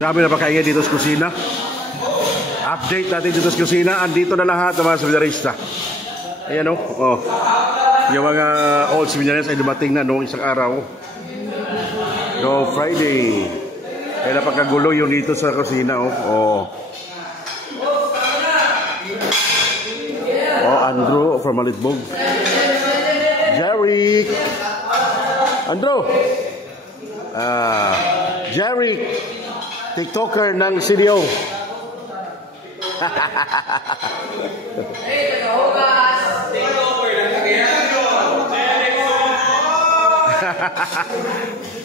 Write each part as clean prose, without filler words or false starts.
Sabi na pakaingay dito sa kusina. Update natin dito sa kusina. Andito na lahat ng mga seminarista. Ayan o. Oh. Yung mga old seminarists ay dumating na noong isang araw. No, Friday. Kaya napakagulo yung dito sa kusina. Oh. Oh, Andrew from Malitbog. Jerry. Andrew. Jerry. TikToker ng CDO.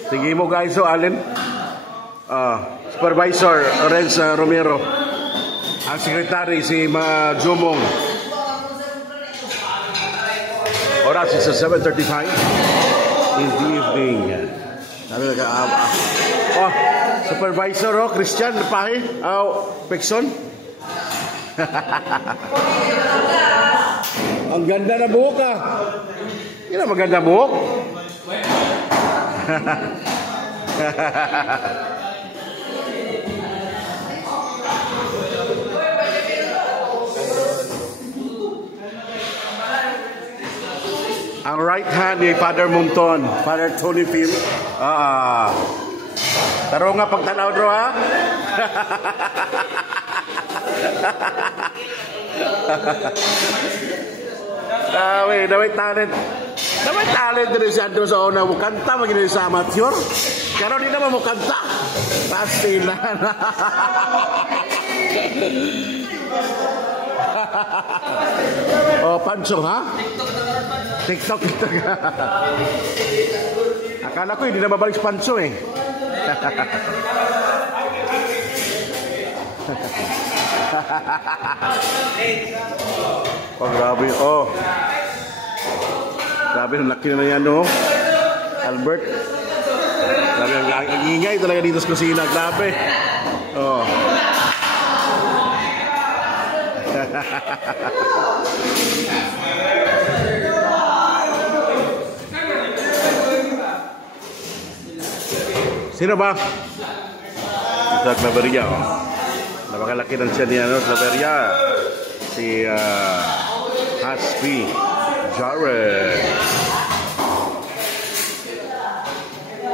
Sige mo guys, so Allen. Supervisor Renz Romero. Ang secretary si Jumong. Oras is 7:35 in the evening. Supervisor Christian Pahi, Pekson. Ang ganda na buhok Yan ang maganda buhok. Ang right hand ni Father Monton, Father Tony Phil. Taro nga pagtanaw dro Daway talent. Daway talent din si Andrew sa una mo kanta maging sa amateur. Karon di naman mo kanta. Pastilan. Pancho TikTok. Akala ko hindi na mabalik si Pancho grabe. Grabe, ang laki na yan, Albert. Grabe, ang ingay talaga dito sa kusina. Grabe. Sino ba? Sa Claveria. Napakalaki ng siya niya, Claveria. Si Haspi Jared.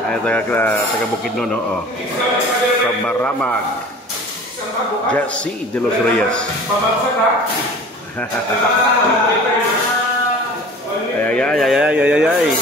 Ay, taga Bukidnon, from Maramag. Jesse de los Reyes. Ay.